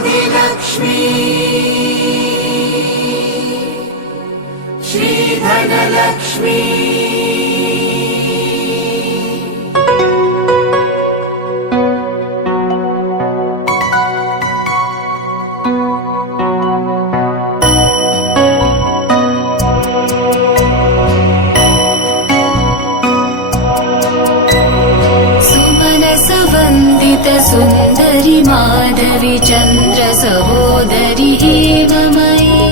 आदिलक्ष्मी श्रीधनलक्ष्मी सुन्दरि माधवी चन्द्र सहोदरी एव मयि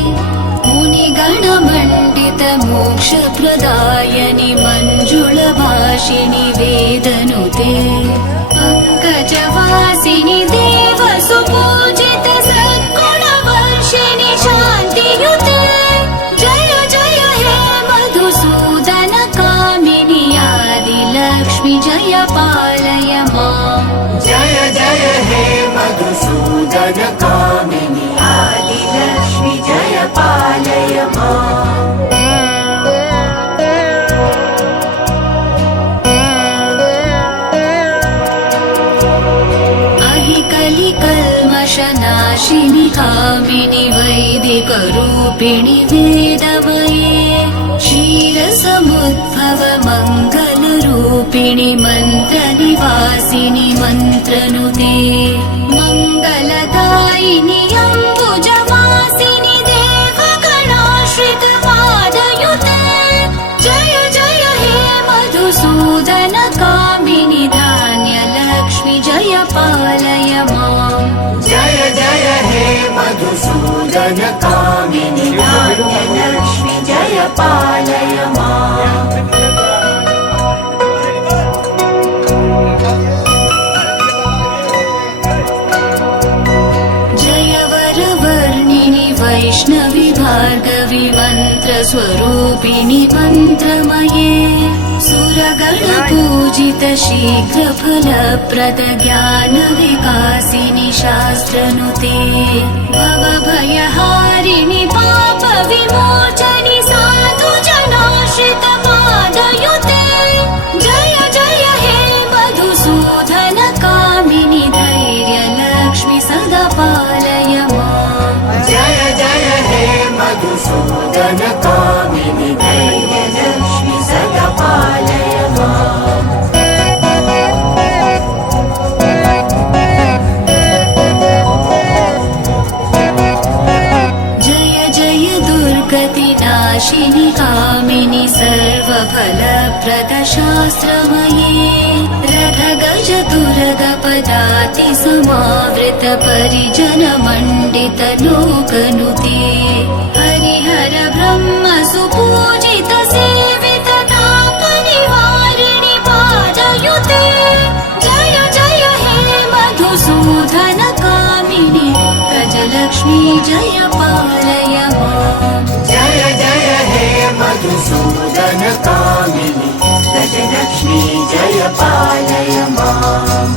मुनिगणमण्डित मोक्षप्रदायनि मञ्जुलभाषिणि वेदनुते पङ्कजवासिनि देव सुपूजित सद्गुणवर्षिणि शान्तियुते जय जय हे मधुसूदन कामिनि आदिलक्ष्मि जय पालय माम् जय जय हे मधुसूदन कामिनि आदिलक्ष्मि जय पालय माम् अहिकलिकल्मषनाशिनि कामिनि वैदिकरूपिणि वेदमये क्षीरसमुद्भव मङ्गलरूपिणि मन्त्रनिवासिनि मन्त्रनुते मङ्गलदायिनि अम्बुजवासिनि देवगणाश्रित पादयुते जय जय हे मधुसूदन कामिनि धान्यलक्ष्मि जय पालय माम् जय जय हे मधुसूदन कामिनि धान्यलक्ष्मि जय पालय माम् जय वरवर्णिनि वैष्णवि भार्गवि मन्त्रस्वरूपिणि मन्त्रमये सुरगणपूजित शीघ्रफलप्रद ज्ञानविकासिनि शास्त्रनुते भवभयहारिणि पापविमोचनि साधुजनाश्रित पादयुते जय जय हे मधुसूदन कामिनि धैर्यलक्ष्मि सदा पालय माम् जय जय हे मधुसूदन कामिनि धैर्यलक्ष्मि सदा पालय माम् जय जय दुर्गतिनाशिनि कामिनि सर्वफलप्रद शास्त्रमये रथगज तुरगपदाति समावृत परिजन मण्डित लोकनुते हरिहर ब्रह्म सुपूजित सेवित तापनिवारिणि पादयुते जय जय हे मधुसूदन कामिनि गजलक्ष्मी जय पालय माम् जय जय हे मधुसूदन कामिनि गजलक्ष्मी जय पालय माम्